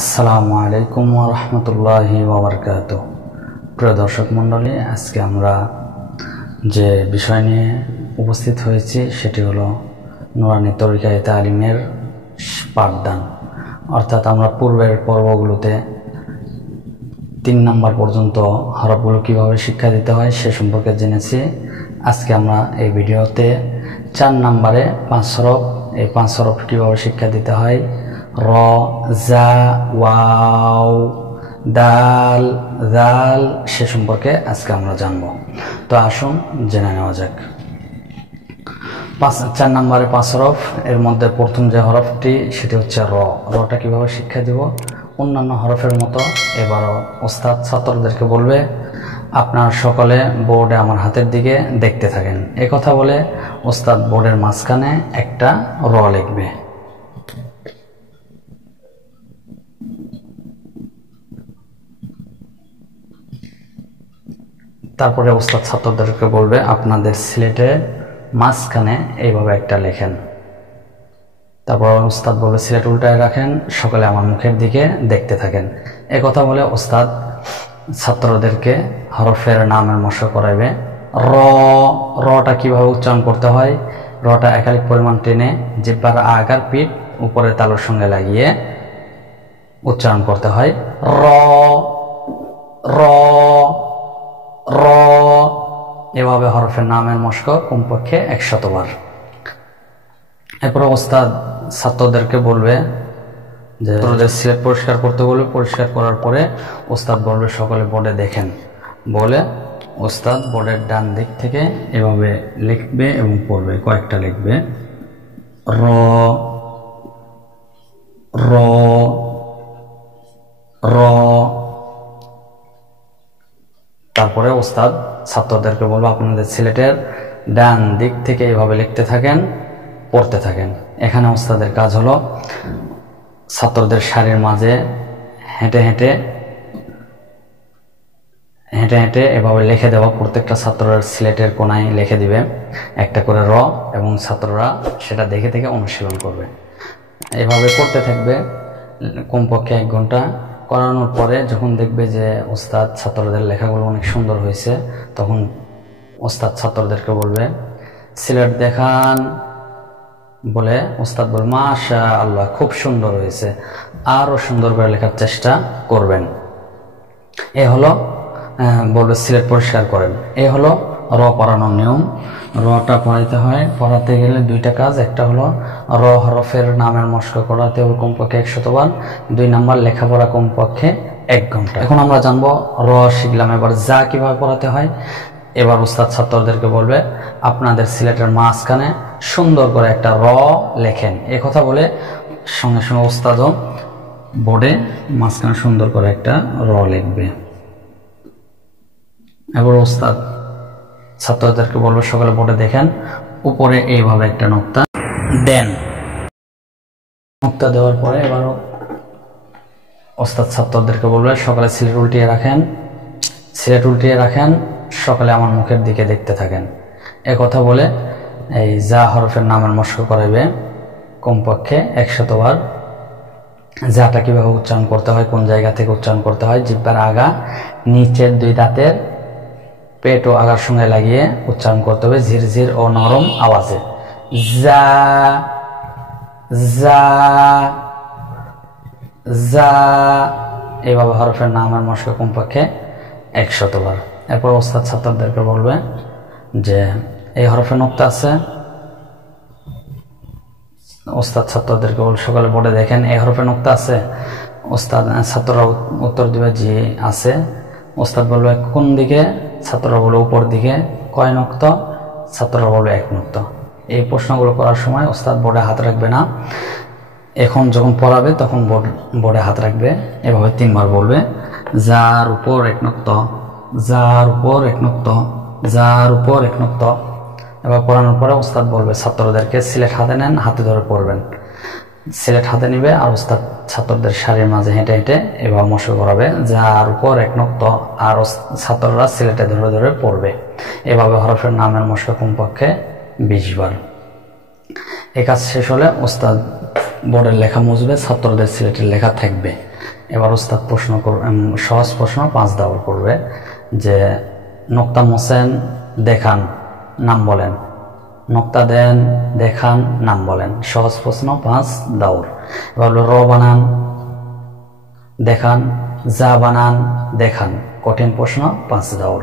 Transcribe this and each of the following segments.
আসসালামু আলাইকুম ওয়া রাহমাতুল্লাহি ওয়া বারাকাতুহু। প্রিয় দর্শক মণ্ডলী, আজকে আমরা যে বিষয় নিয়ে উপস্থিত হয়েছি সেটি হলো নুরানি তরিকায়ে তালিমের পাঠদান। অর্থাৎ আমরা পূর্বের পর্বগুলোতে 3 নাম্বার পর্যন্ত হরফগুলো কীভাবে শিক্ষা দিতে হয় সে সম্পর্কে জেনেছি। আজকে আমরা এই ভিডিওতে 4 নাম্বারে 5 হরফ, এই 5 হরফ কীভাবে শিক্ষা দিতে হয়, র, জা, ওয়াও, দাল, জাল সে সম্পর্কে আজকে আমরা জানব। তো আসুন জেনে নেওয়া যাক। 4 নাম্বারে 5 হরফ, এর মধ্যে প্রথম যে হরফটি সেটি হচ্ছে র। রটা কীভাবে শিক্ষা দিব? অন্যান্য হরফের মতো এবারও ওস্তাদ ছাত্রদেরকে বলবে আপনার সকলে বোর্ডে আমার হাতের দিকে দেখতে থাকেন। এ কথা বলে ওস্তাদ বোর্ডের মাঝখানে একটা র লিখবে। তারপরে ওস্তাদ ছাত্রদেরকে বলবে আপনাদের সিলেটের মাঝখানে এইভাবে একটা লেখেন। তারপর ওস্তাদ বলবে সিলেট উল্টায় রাখেন, সকলে আমার মুখের দিকে দেখতে থাকেন। এ কথা বলে ওস্তাদ ছাত্রদেরকে হরফের নামের মশক করাইবে। রটা কিভাবে উচ্চারণ করতে হয়? রটা একাধিক পরিমাণ টেনে জিহ্বার আগার পিঠ উপরে তালুর সঙ্গে লাগিয়ে উচ্চারণ করতে হয়। র র র এভাবে হরফের নামের মশক কমপক্ষে 100 বার। এরপরে ওস্তাদ ছাত্রদেরকে বলবে যে তোদের সিলেট পরিষ্কার করতে বলবে। পরিষ্কার করার পরে ওস্তাদ বলবে সকলে বোর্ডে দেখেন, বলে ওস্তাদ বোর্ডের ডান দিক থেকে এভাবে লিখবে এবং পড়বে। কয়েকটা লিখবে র র র। তারপরে ওস্তাদ ছাত্রদেরকে বলবো আপনাদের সিলেটের ডান দিক থেকে এভাবে লিখতে থাকেন, পড়তে থাকেন। এখানে ওস্তাদের কাজ হলো ছাত্রদের সারির মাঝে হেঁটে হেঁটে হেঁটে হেঁটে এভাবে লিখে দেওয়া। প্রত্যেকটা ছাত্রের সিলেটের কোনায় লিখে দিবে একটা করে র, এবং ছাত্ররা সেটা দেখে দেখে অনুশীলন করবে। এভাবে করতে থাকবে কমপক্ষে 1 ঘন্টা। করানোর পরে যখন দেখবে যে ওস্তাদ ছাত্রদের লেখাগুলো অনেক সুন্দর হয়েছে, তখন ওস্তাদ ছাত্রদেরকে বলবে সিলেট দেখান, বলে ওস্তাদ বলবে মাশাআল্লাহ খুব সুন্দর হয়েছে, আরও সুন্দর করে লেখার চেষ্টা করবেন। এ হলো বলবে সিলেট পরিষ্কার করেন। এ হলো র পড়ানোর নিয়ম। রটা পড়াইতে হয়, পড়াতে গেলে 2টা কাজ। একটা হলো র হরফের নামের মশক করাতে হবে কমপক্ষে 100 বার। 2 নাম্বার লেখাপড়া কমপক্ষে 1 ঘন্টা। এখন আমরা জানবো র শিখলাম, এবার যা কিভাবে পড়াতে হয়। এবার ওস্তাদ ছাত্রদেরকে বলবে আপনাদের সিলেটের মাঝখানে সুন্দর করে একটা র লেখেন। এ কথা বলে সঙ্গে সঙ্গে ওস্তাদও বোর্ডে মাঝখানে সুন্দর করে একটা র লিখবে। এবার ওস্তাদ ছাত্রদেরকে বলবে সকলে বোর্ডে দেখেন, উপরে এইভাবে একটা নোক্তা দেন। নোক্তা দেওয়ার পরে এবার ওস্তাদ ছাত্রদেরকে বলবে সকলে সিলেট উল্টিয়ে রাখেন, সিলেট উল্টিয়ে রাখেন, সকলে আমার মুখের দিকে দেখতে থাকেন। এ কথা বলে এই যা হরফের নামের মশক করাইবে কমপক্ষে 100 বার। যাটা কিভাবে উচ্চারণ করতে হয়, কোন জায়গা থেকে উচ্চারণ করতে হয়, জিহ্বার আগা নিচের 2 দাঁতের পেট ও আগার সঙ্গে লাগিয়ে উচ্চারণ করতে হবে ঝিরঝির ও নরম আওয়াজে। যা যা যা এইভাবে হরফের নামের মশক কমপক্ষে 100 বার। এরপর ওস্তাদ ছাত্রদেরকে বলবে যে এই হরফে নোক্তা আছে। ওস্তাদ ছাত্রদেরকে বলবে সকলে বোর্ডে দেখেন এই হরফে নোক্তা আছে। ওস্তাদ ছাত্ররা উত্তর দিবে জি আছে। ওস্তাদ বলবে কোন দিকে? ছাত্ররা বলবে উপর দিকে। কয় নোক্তা? ছাত্ররা বলবে 1 নোক্তা। এই প্রশ্নগুলো করার সময় ওস্তাদ বোর্ডে হাত রাখবে না। এখন যখন পড়াবে তখন বোর্ডে হাত রাখবে। এভাবে 3 বার বলবে যার উপর 1 নোক্তা, যার উপর 1 নোক্তা, যার উপর 1 নোক্তা। এবার পড়ানোর পরে ওস্তাদ বলবে ছাত্রদেরকে সিলেট হাতে নেন, হাতে ধরে পড়বেন। সিলেট হাতে নিবে আর ওস্তাদ ছাত্রদের সারির মাঝে হেঁটে হেঁটে এভাবে মশক করাবে যার উপর 1 নোক্তা, আর ছাত্ররা সিলেটে ধরে ধরে পড়বে। এভাবে হরফের নামের মশক কমপক্ষে 20 বার। এই কাজ শেষ হলে ওস্তাদ বোর্ডের লেখা মুছবে, ছাত্রদের সিলেটের লেখা থাকবে। এবার ওস্তাদ প্রশ্ন সহজ প্রশ্ন 5 দাওর করবে যে নোক্তা মোছেন, দেখান, নাম বলেন। নোক্তা দেন, দেখান, নাম বলেন। সহজ প্রশ্ন 5 দাওর। এবার হলো র বানান, দেখান, যা বানান, দেখান। কঠিন প্রশ্ন 5 দাওর।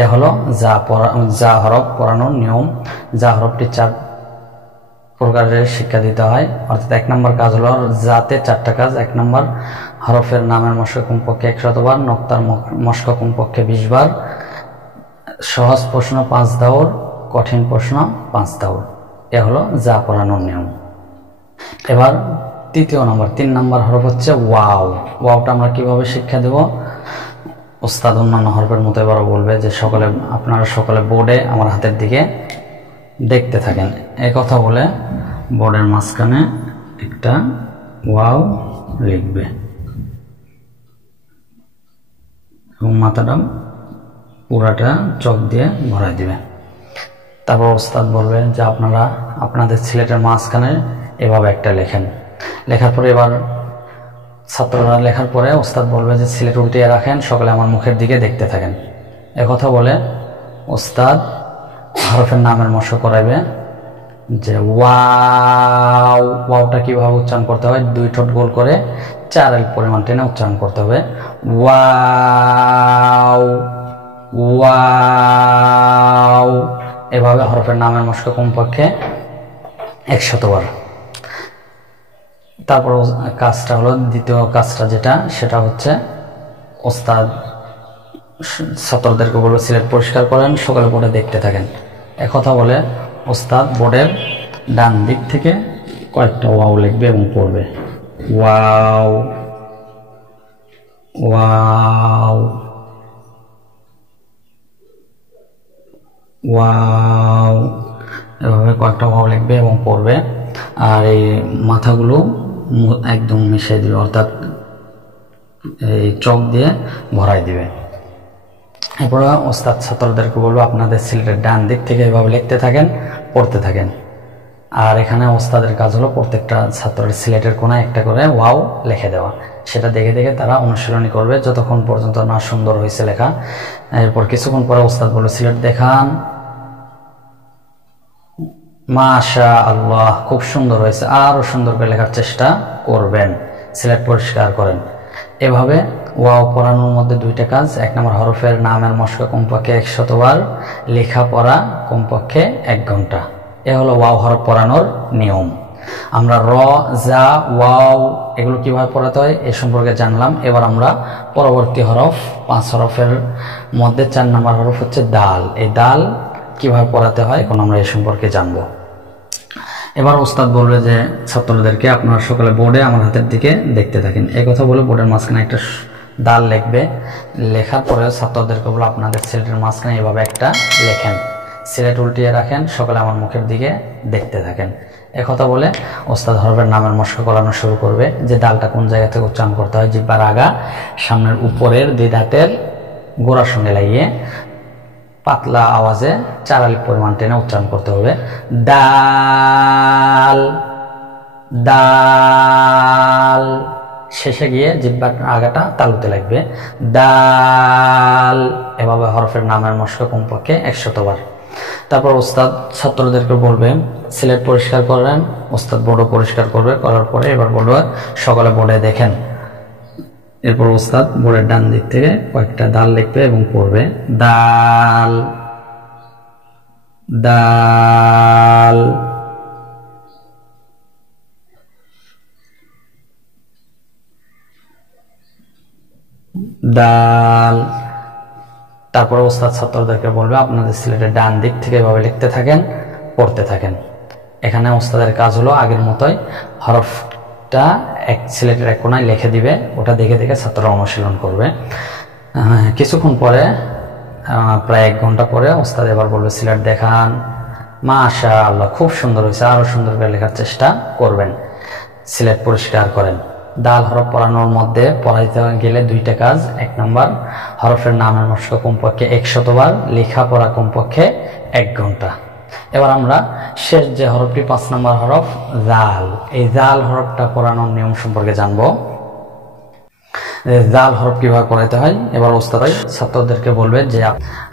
এ হলো যা হরফ পড়ানোর নিয়ম। যা হরফটি 4 প্রকারের শিক্ষা দিতে হয়, অর্থাৎ 1 নম্বর কাজ হলো যাতে 4টা কাজ। 1 নম্বর হরফের নামের মশক কমপক্ষে 100 বার, নোক্তার মশক কমপক্ষে 20 বার। সহজ প্রশ্ন 5 দাওর, কঠিন প্রশ্ন 5 দাওর। এ হলো যা পড়ানোর নিয়ম। এবার 3 নম্বর হরফ হচ্ছে ওয়াও। ওয়াওটা আমরা কিভাবে শিক্ষা দেব? ওস্তাদ অন্যান্য হরফের মতো এবারও বলবে যে আপনারা সকলে বোর্ডে আমার হাতের দিকে দেখতে থাকেন। এই কথা বলে বোর্ডের মাঝখানে একটা ওয়াও লিখবে এবং মাথাটা পুরাটা চক দিয়ে ভরাই দিবে। তারপর ওস্তাদ বলবে যে আপনারা আপনাদের সিলেটের মাঝখানে এভাবে একটা লেখেন। লেখার পরে এবার ছাত্ররা লেখার পরে ওস্তাদ বলবে যে সিলেট উল্টিয়ে রাখেন, সকলে আমার মুখের দিকে দেখতে থাকেন। একথা বলে ওস্তাদ হরফের নামের মশক করাইবে যে ওয়াও। ওয়াওটা কিভাবে উচ্চারণ করতে হয়? 2 ঠোঁট গোল করে 4 এল পরিমাণ টেনে উচ্চারণ করতে হবে। Wow wow. এভাবে হরফের নামের মশক কমপক্ষে 100 বার। তারপর কাজটা হলো দ্বিতীয় কাজটা যেটা, সেটা হচ্ছে ওস্তাদ ছাত্রদেরকে বলবে সিলেট পরিষ্কার করেন, সকালে বোর্ডে দেখতে থাকেন। একথা বলে ওস্তাদ বোর্ডের ডান দিক থেকে কয়েকটা ওয়াও লিখবে এবং পড়বে ওয়াও ওয়াও ওয়াও। এভাবে কয়েকটা ওয়াও লিখবে এবং পড়বে। আর এই মাথাগুলো একদম মিশিয়ে দিবে, অর্থাৎ এই চক দিয়ে ভরাই দিবে। এরপরে ওস্তাদ ছাত্রদেরকে বলবো আপনাদের সিলেটের ডান দিক থেকে এভাবে লিখতে থাকেন, পড়তে থাকেন। আর এখানে ওস্তাদের কাজ হলো প্রত্যেকটা ছাত্রের সিলেটের কোনায় একটা করে ওয়াও লিখে দেওয়া। সেটা দেখে দেখে তারা অনুশীলনী করবে যতক্ষণ পর্যন্ত না সুন্দর হয়েছে লেখা। এরপর কিছুক্ষণ পরে ওস্তাদ বলবে সিলেট দেখান, মাশা আল্লাহ, খুব সুন্দর হয়েছে, আরো সুন্দর করে লেখার চেষ্টা করবেন, সিলেট পরিষ্কার করেন। এভাবে ওয়াও পড়ানোর মধ্যে 2টা কাজ। 1 নম্বর হরফের নামের মশক কমপক্ষে 100 বার, লেখা পড়া কমপক্ষে 1 ঘন্টা। এ হলো ওয়াও হরফ পড়ানোর নিয়ম। আমরা র, যা, ওয়াও এগুলো কিভাবে পড়াতে হয় এ সম্পর্কে জানলাম। এবার আমরা পরবর্তী হরফ 5 হরফের মধ্যে 4 নম্বর হরফ হচ্ছে দাল। এই দাল কিভাবে পড়াতে হয় এখন আমরা এ সম্পর্কে জানবো। এবার ওস্তাদ বলবে যে ছাত্রদেরকে আপনারা সকলে বোর্ডে আমার হাতের দিকে দেখতে থাকেন। এই কথা বলে বোর্ডের মাঝখানে একটা দাল লিখবে। লেখার পরে ছাত্রদেরকে বলে আপনাদের সিলেটের মাঝখানে এভাবে একটা লেখেন, সিলেট উল্টিয়ে রাখেন, সকলে আমার মুখের দিকে দেখতে থাকেন। একথা বলে ওস্তাদ হরফের নামের মশক করানো শুরু করবে যে ডালটা কোন জায়গা থেকে উচ্চারণ করতে হয়। জিহ্বার আগা সামনের উপরের 2 দাঁতের গোড়ার সঙ্গে লাগিয়ে পাতলা আওয়াজে 4 আলিফ পরিমাণ টেনে উচ্চারণ করতে হবে। দাল দাল। শেষে গিয়ে জিহ্বার আগাটা তালুতে লাগবে দাল। এভাবে হরফের নামের মশক কমপক্ষে 100 বার। তারপর ওস্তাদ ছাত্রদেরকে বলবে সিলেট পরিষ্কার করেন। ওস্তাদ বোর্ডও পরিষ্কার করবে। করার পরে এবার বলবে সকালে বোর্ডে দেখেন। এরপর ওস্তাদ বোর্ডের ডান দিক থেকে কয়েকটা দাল লিখবে এবং পড়বে দাল দাল দাল। তারপরে ওস্তাদ ছাত্রদেরকে বলবে আপনাদের সিলেটের ডান দিক থেকে এভাবে লিখতে থাকেন, পড়তে থাকেন। এখানে ওস্তাদের কাজ হলো আগের মতোই হরফটা সিলেটের এক কোনায় লিখে দিবে, ওটা দেখে দেখে ছাত্ররা অনুশীলন করবে। কিছুক্ষণ পরে প্রায় 1 ঘন্টা পরে ওস্তাদ এবার বলবে সিলেট দেখান, মাশা আল্লাহ, খুব সুন্দর হয়েছে, আরো সুন্দর করে লেখার চেষ্টা করবেন, সিলেট পরিষ্কার করেন। দাল হরফ পড়ানোর মধ্যে পড়াইতে গেলে 2টা কাজ। 1 নম্বর হরফের নামের মশক কমপক্ষে 100 বার, লেখা পড়া কমপক্ষে 1 ঘন্টা। এবার আমরা শেষ যে হরফটি 5 নম্বর হরফ জাল, এই জাল হরফটা পড়ানোর নিয়ম সম্পর্কে জানবো। জাল হরফ কিভাবে পড়াইতে হয় এবার ওস্তাদ ছাত্রদেরকে বলবে যে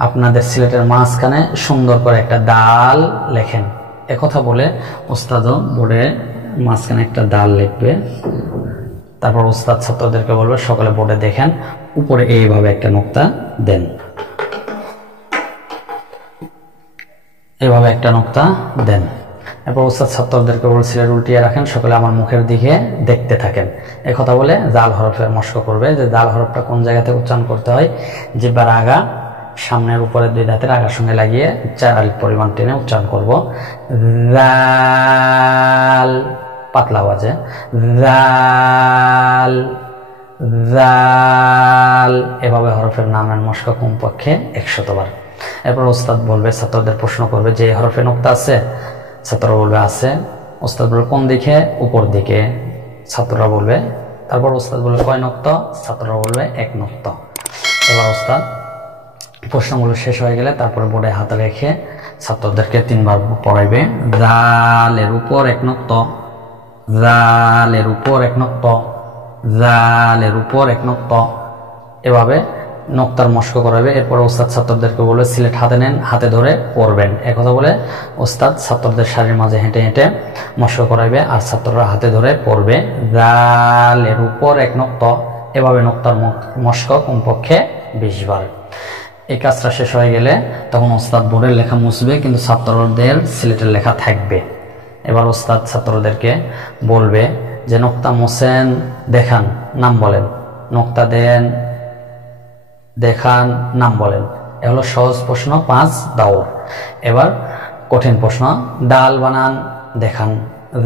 আপনাদের সিলেটের মাঝখানে সুন্দর করে একটা দাল লেখেন। একথা বলে ওস্তাদও বোর্ডে মাঝখানে একটা দাল লিখবে। তারপর ওস্তাদ ছাত্রদেরকে বলবে সকলে বোর্ডে দেখেন, উপরে এইভাবে একটা নোক্তা দেন, এইভাবে একটা নোক্তা দেন। এরপর ওস্তাদ ছাত্রদেরকে বলবে সিলেট উল্টিয়ে রাখেন, সকলে আমার মুখের দিকে দেখতে থাকেন। একথা বলে জাল হরফের মস্ক করবে যে জাল হরফটা কোন জায়গা থেকে উচ্চারণ করতে হয়। জিহ্বার আগা সামনের উপরে 2 দাঁতের আগার সঙ্গে লাগিয়ে 4 আলিফ পরিমাণ টেনে উচ্চারণ করব। জাল, পাতলা আওয়াজে জাল জাল, এভাবে হরফের নামের মস্ক কমপক্ষে 100 বার। এরপর ওস্তাদ বলবে, ছাত্রদের প্রশ্ন করবে যে হরফে নোক্তা আছে? ছাত্ররা বলবে আছে। ওস্তাদ বলবে কোন দিকে? উপর দিকে। ছাত্ররা বলবে, তারপর ওস্তাদ বলবে কয় নোক্তা? ছাত্ররা বলবে 1 নোক্তা। এবার ওস্তাদ প্রশ্নগুলো শেষ হয়ে গেলে তারপরে বোর্ডে হাতে রেখে ছাত্রদেরকে 3 বার পড়াইবে। জালের উপর 1 নোক্তা, জালের উপর 1 নোক্তা, জালের উপর 1 নোক্তা, এভাবে নোক্তার মস্ক করাবে। এরপর ওস্তাদ ছাত্রদেরকে বলবে সিলেট হাতে নেন, হাতে ধরে পড়বেন। একথা বলে ওস্তাদ ছাত্রদের সারির মাঝে হেঁটে হেঁটে মস্ক করাবে আর ছাত্ররা হাতে ধরে পড়বে। জালের উপর 1 নোক্তা, এভাবে নোক্তার মস্ক কমপক্ষে 20 বার। এই কাজটা শেষ হয়ে গেলে তখন ওস্তাদ বোর্ডের লেখা মুছবে, কিন্তু ছাত্রদের সিলেটের লেখা থাকবে। এবার ওস্তাদ ছাত্রদেরকে বলবে যে নোক্তা মোছেন, দেখান, নাম বলেন, নোক্তা দেন, দেখান, নাম বলেন। এ হলো সহজ প্রশ্ন 5 দাওর। এবার কঠিন প্রশ্ন, ডাল বানান, দেখান,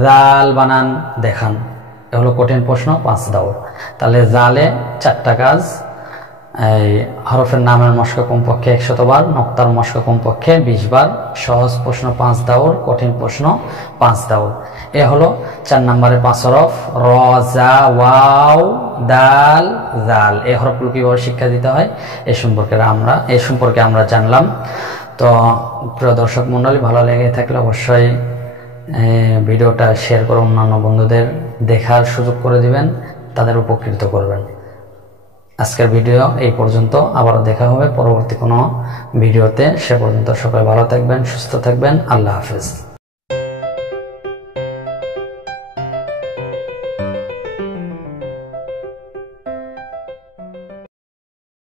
জাল বানান, দেখান। এ হলো কঠিন প্রশ্ন 5 দাওর। তাহলে জালে 4টা কাজ, এই হরফের নামের মস্ক কমপক্ষে 100 বার, নোক্তার মস্ক কমপক্ষে 20 বার, সহজ প্রশ্ন 5 দাওর, কঠিন প্রশ্ন 5 দাওর। এ হলো 4 নম্বরে 5 হরফ র.জ.و.দ.ذ. এই হরফগুলো কিভাবে শিক্ষা দিতে হয় এই সম্পর্কে আমরা জানলাম। তো প্রিয় দর্শক মন্ডলী, ভালো লেগে থাকলে অবশ্যই ভিডিওটা শেয়ার করে অন্যান্য বন্ধুদের দেখার সুযোগ করে দিবেন, তাদের উপকৃত করবেন। আজকের ভিডিও এই পর্যন্ত, আবারও দেখা হবে পরবর্তী কোনো ভিডিওতে। সে পর্যন্ত সকলে ভালো থাকবেন, সুস্থ থাকবেন। আল্লাহ হাফেজ।